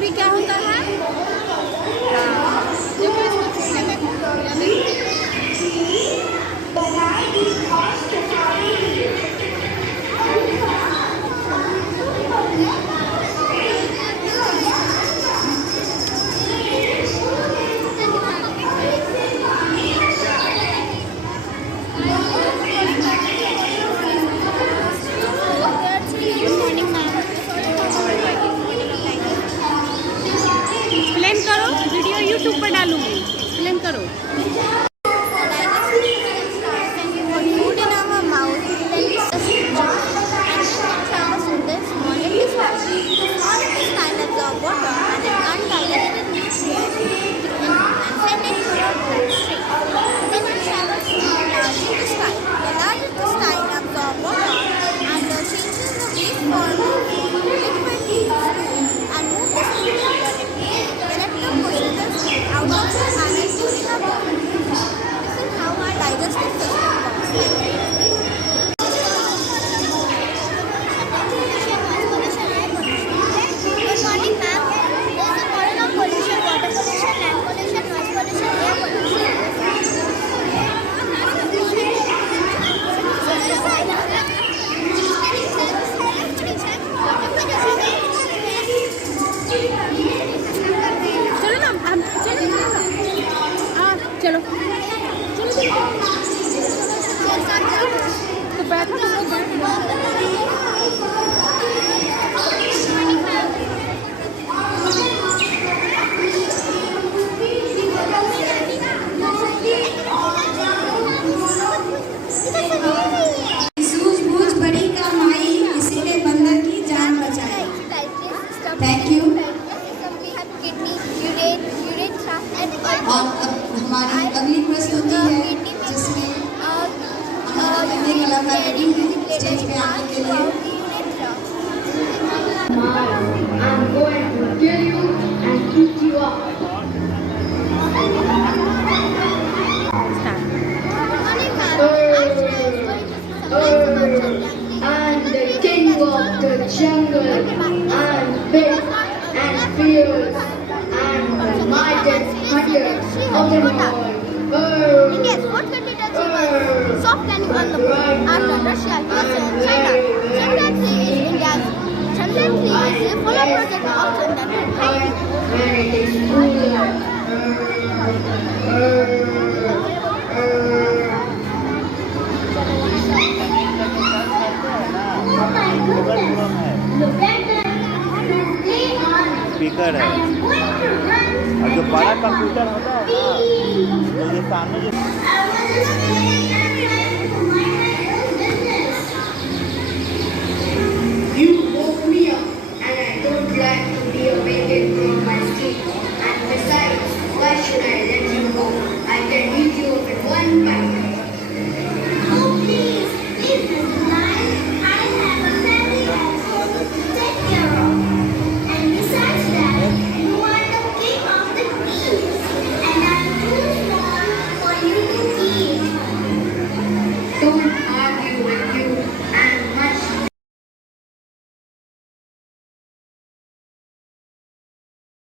भी क्या होता है? हाँ, देखो इसको छूने में यूट्यूब पर डालूंगी। एक्सप्लेन करो। हमारी अगली प्रस्तुति है जिसमें हमारे कलाकार रेडी हैं स्टेज पे आने के लिए। I'm going to kill you and keep you up. I'm the king of the jungle. I'm big and fierce. I'm the mightiest hunter of them all. Yes, what can be done? Soft landing on the moon after Russia, USA, and China. Chandrayaan-3 is India's. Chandrayaan-3 is a follow project of Chandrayaan. When it is cooler. Oh my goodness! Look at that! Speaker है और जो बड़ा computer होता है ना, तो ये सामने जो